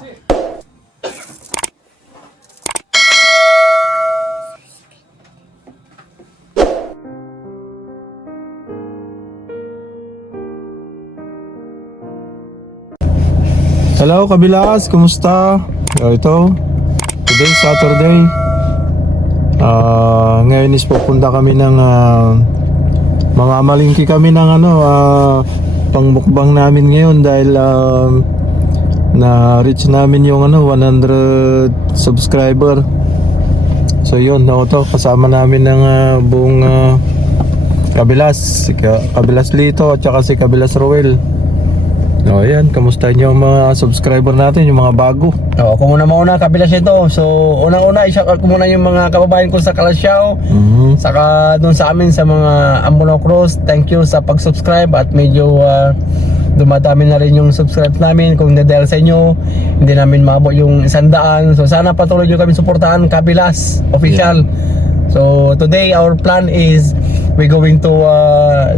Hello Kabilas, kumusta? Ito, today Saturday. Ngayon is pupunta kami ng mga malingki kami ng pangmukbang namin ngayon dahil na-reach namin yung 100 subscriber. So yun, to kasama namin ng buong Kabilas, si Kabilas Lito at saka si Kabilas Roel. Ayan, kamusta nyo ang mga subscriber natin, yung mga bago? Kung una Kabilas ito. So, unang-una, i-shoutout ko muna yung mga kababayan ko sa Kalasyaw. Saka dun sa amin sa mga Ambulaw Cross. Thank you sa pag-subscribe at medyo dumadami na rin yung subscribe namin. Kung dahil sa inyo, hindi namin maabot yung 100. So, sana patuloy nyo kami suportahan, Kabilas Official. So, today our plan is we're going to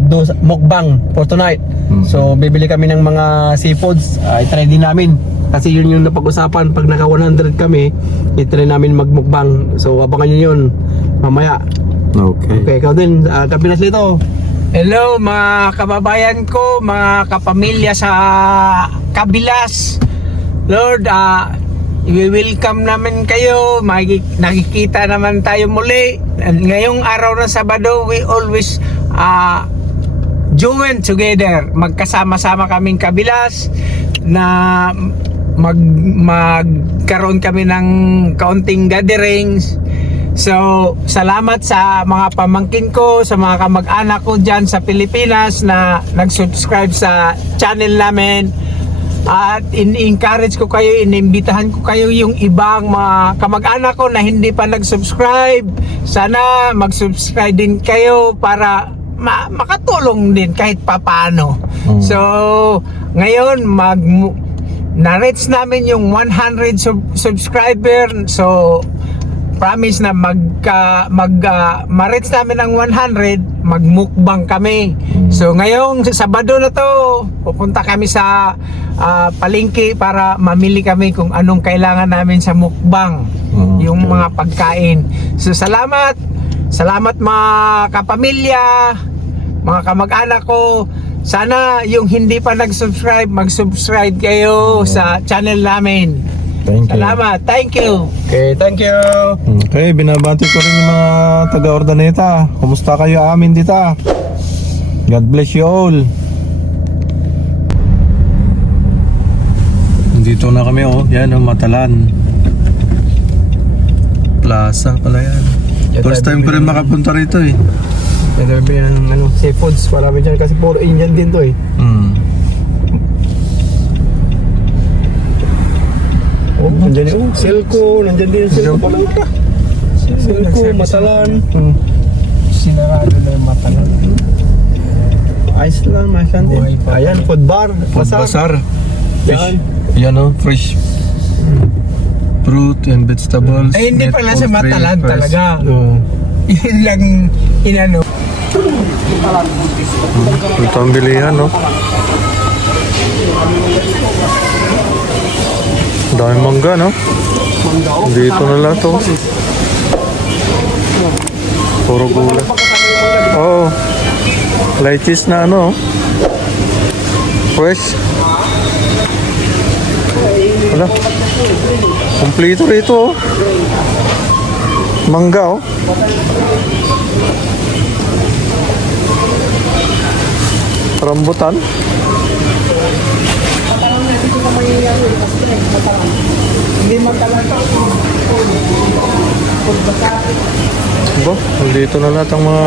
do mukbang for tonight. So bibili kami ng mga seafoods, i-try din namin kasi yun yung napag-usapan. Pag naka 100 kami, i-try namin magmukbang. So abangan nyo yun mamaya. Okay, ikaw din, Kabilas Lito. Hello mga kababayan ko, mga kapamilya sa Kabilas. Lord, i-welcome namin kayo. Nakikita naman tayo muli. Ngayong araw ng Sabado, we always join together. Magkasama-sama kaming Kabilas na magkaroon kami ng kaunting gatherings. So, salamat sa mga pamangkin ko, sa mga kamag-anak ko dyan sa Pilipinas na nag-subscribe sa channel namin. At in-encourage ko kayo, inimbitahan ko kayo yung ibang mga kamag-anak ko na hindi pa nag-subscribe. Sana mag-subscribe din kayo para makatulong din kahit papaano. So, ngayon na-reach namin yung 100 subscriber. So, promise na ma-reach namin ng 100, magmukbang kami. So ngayong Sabado na to, pupunta kami sa palengke para mamili kami kung anong kailangan namin sa mukbang, yung mga pagkain. So salamat mga kapamilya, mga kamag-anak ko. Sana yung hindi pa nag-subscribe, mag-subscribe kayo sa channel namin. Thank you. Salamat, thank you. Okay, thank you. Okay, binabati ko rin yung mga taga-Ordaneta. Kumusta kayo amin dito? God bless you all. Dito na kami yan Matalan Plaza pala yan. First time ko rin makapunta rito eh. Ito yung seafoods, marami dyan kasi puro Indian din to eh. Nandiyan yung Silco, nandiyan din yung Silco pala. Silco, Matalan. Sinarado na yung Matalan. Iceland, Iceland din. Ayan, food bar, Bazar. Yan. Yan fresh fruit and vegetables. Ay, hindi meat, pala sa poultry, Matalan rice. talaga. Yun lang inano. Ito ang bilihan, no? Dahil mangga, no? Dito na lang to. Puro gulay. Oo. Lychees na fresh. Wala. Kompleto rito, Mangga, Rambutan. Hindi Matalan to. Bo, dito na lahat ang mga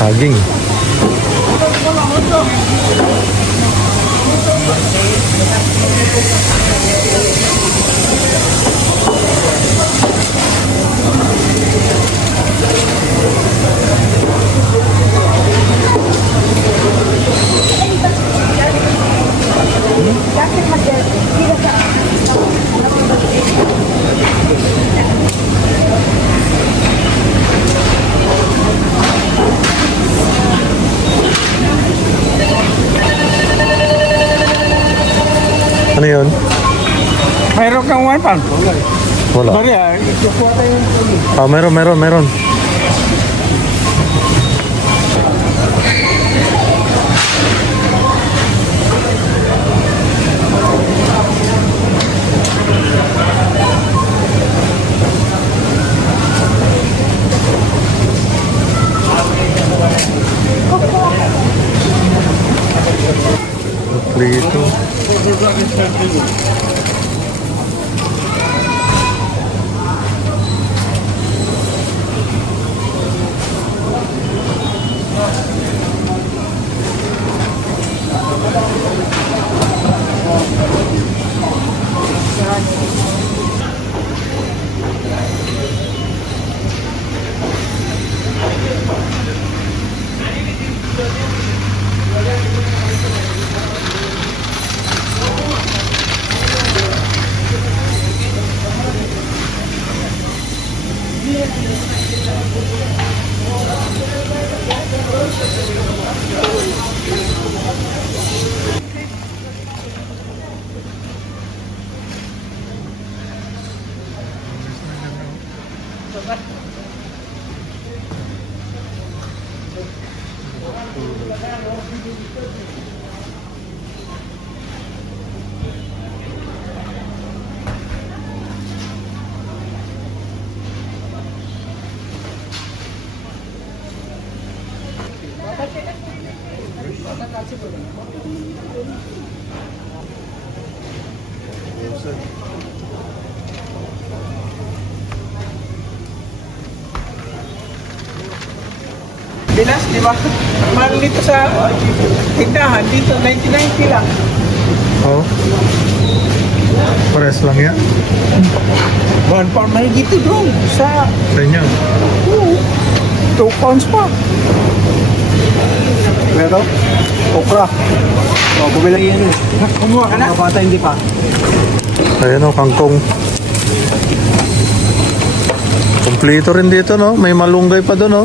saging. Ano yun? Mayroon kang wifi. Wala. Maria, ikukuha tayo yung Ah, meron. Prito. Pinas, di ba? Ang mahal dito sa tindahan, dito 90 lang. Oh. Pares lang yan. 1 pound may dito bro. Sa Sa inyo. 2 pounds pa. Pero, okra. O, bumili yan eh. Kumuha ka na? Bata hindi pa. Ayan o, kangkong. Kompleto rin dito, no? May malunggay pa doon, no?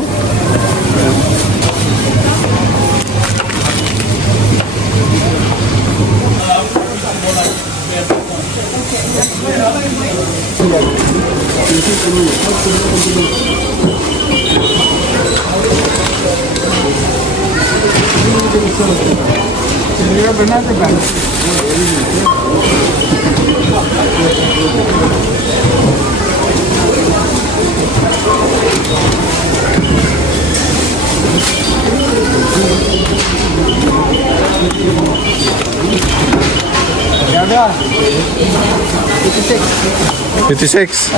Gaga. 56.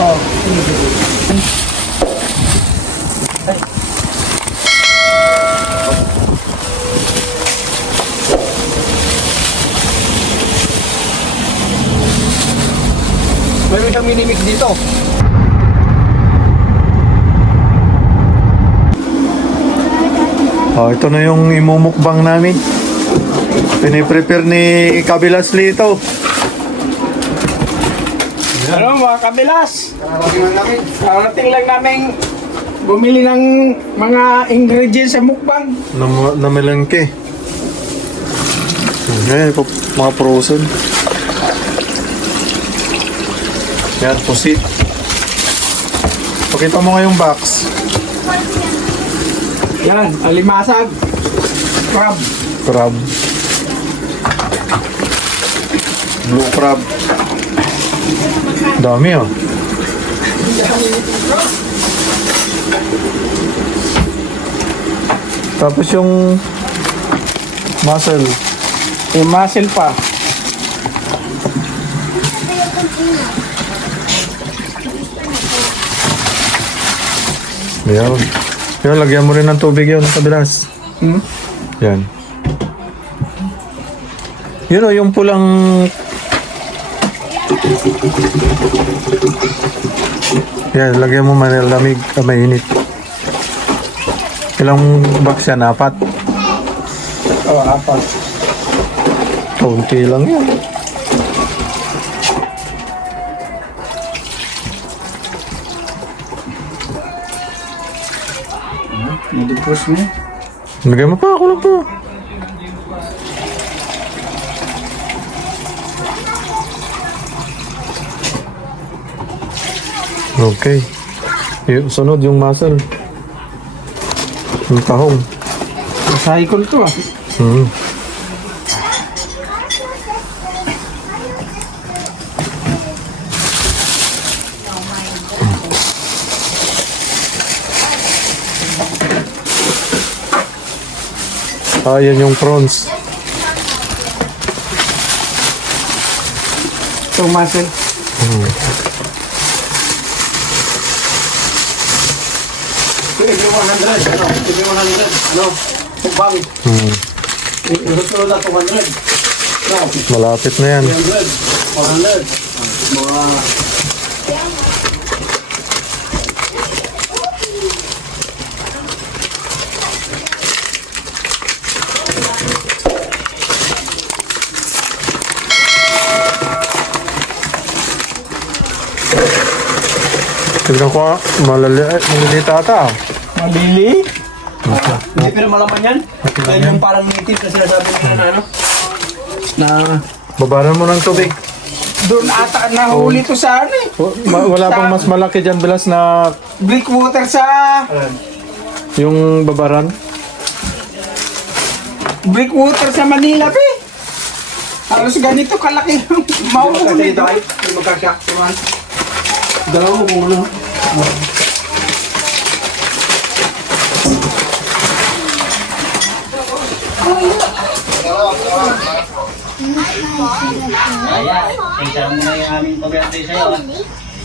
Meron siyang minimix dito. Oh, ito na yung imumukbang namin. Piniprepare ni Kabilas Lito. Ano mga kabilas? Karating lang namin bumili ng mga ingredients sa mukbang. Namelengke. Ayan, mga frozen. Yan, pusit. Pakita mo nga yung box. Yan, alimasag. Crab. Crab. Blue crab. Dami ah. Tapos yung mussel. Yung mussel pa. Ayan. Yun, lagyan mo rin ng tubig yun, Kabilas. Yan. Yun o, yung pulang... Yan, lagyan mo malamig, mainit. Ilang box yan? 4? Oh, 4. Kaunti lang yan. Nadipos na. Lagyan mo pa, ako lang po. Okay. Sunod yung muscle. Yung tahong. Cycle to ah. Hmm. Yan yung prawns. So muscle. Every 100, ano? Every 100, ano? Mukbang. Yung sunod na 200. No, Malapit na yan. 300, 400. Mga... Tignan ko, maliliit ata. Malili. Hindi pero malaman yan. Yan yung parang native na sinasabi nila na ano? Na... Babaran mo ng tubig. Doon ata nahuli to sa ano eh. Wala pang mas malaki dyan, Bilas, na Breakwater sa... yung babaran. Breakwater sa Manila pe. Halos ganito kalaki yung mauuli Kasi doon. dahil, yung magkasyak naman. Dalawa mo kung ano. Kaya, isa mo na yung aming pag-birthday sa'yo.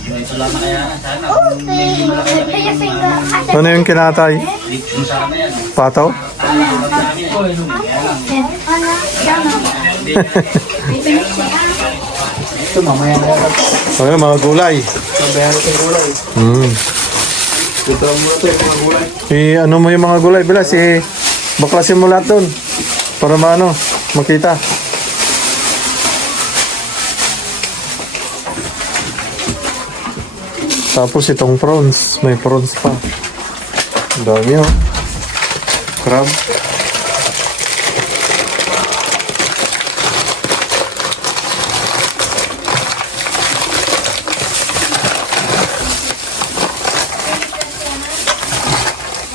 Medyo ito lang na kaya. Sana kung hindi malaki-laki yung Ano yung kinatay? lipson sana yan. Pataw? Ito mamaya na yan. Okay, mga gulay. Sabayan natin gulay. Ito lang muna ito yung mga gulay. Ano mo yung mga gulay, Bilas? Baklasin mo lahat doon. Para makita. Tapos itong prawns. May prawns pa. Ang dami oh. Crab.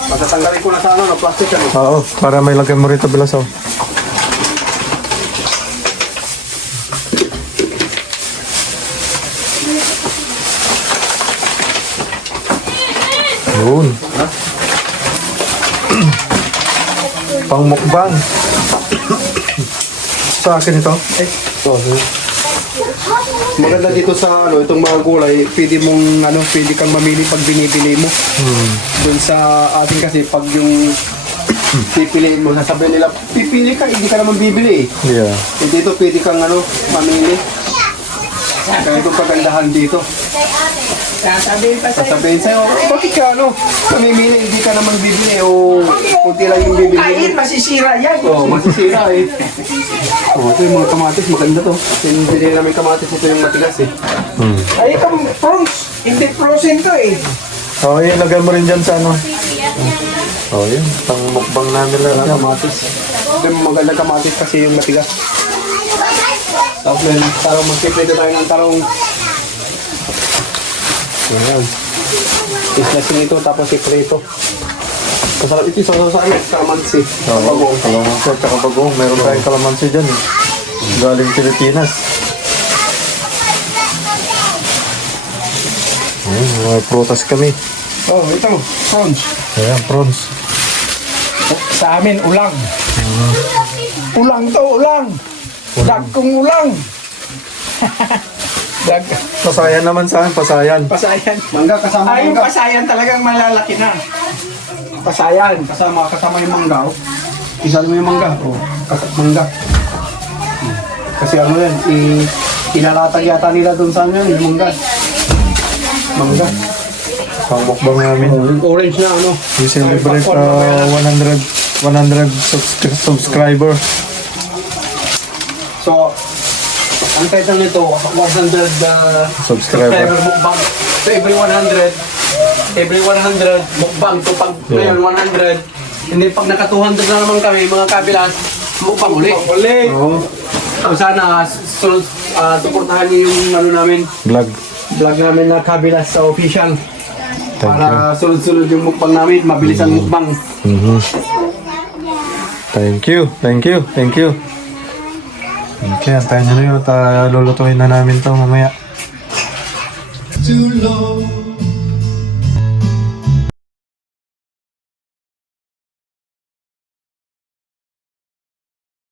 Matatanggalin ko na sa ano, na plastic ano. Oo, para may lagay mo rito, Bilas oh. Yun. Pang mukbang. Sa akin ito. Maganda dito sa ano, itong mga gulay, pwede kang mamili pag binibili mo. Doon sa atin kasi pag yung pipiliin mo, sasabihin nila, pipili ka, hindi ka naman bibili eh. Yeah. Dito pwede kang mamili. Kaya itong kagandahan dito. Sasabihin pa sa'yo. Sasabihin sa'yo, bakit ka mamimili, hindi ka naman bibili o kunti lang yung bibili Kain, mo. masisira yan. Masisira eh. Ito yung mga kamatis, maganda to. Hindi namin kamatis, ito yung matigas eh. Ay, itong prawns. Hindi frozen to eh. Oh, ilagay mo rin dyan sa ano. Oh, yun. Pang mukbang namin lang. Kamatis. Ito yung maganda kamatis kasi yung matigas. Tapos yun, tarong magpiprito tayo ng tarong. Ayan. Islasin ito tapos iprito. Kasarap ito sa kalamansi. Oo, kalamansi at saka bagong. Meron tayong kalamansi dyan eh. Galing Pilipinas. Ayun, mga prutas kami. Oh, ito. Prawns. Ayan, prawns. Sa amin, ulang. Ulang to, ulang. Dagkong ulang. Dag. Pasayan naman sa akin, pasayan. Pasayan. Mangga kasama Ay, yung mangga. pasayan talagang malalaki na. Pasayan. Kasama yung mangga. Oh. Isa mo yung mangga. Oh, mangga. Kasi ano yan, ilalatag yata nila doon sa ano yung mangga. Mangga. Pang mukbang namin. Yung orange na ano. We celebrate 100 subscriber. So, ang title nito, 100 Subscriber. mukbang. So, every 100 mukbang. So, pag Yeah. ngayon 100, hindi pag naka 200 na naman kami, mga kabilas, mukbang uli. Uli. Oo. So, sana, suportahan niyo yung ano namin, Vlog. vlog namin na Kabilas sa official. Thank Para sunod-sunod yung mukbang namin, mabilis ang mukbang. Mhm. Thank you, thank you, thank you. Okay, antayin nyo na yun at lulutuin na namin to mamaya. Too low.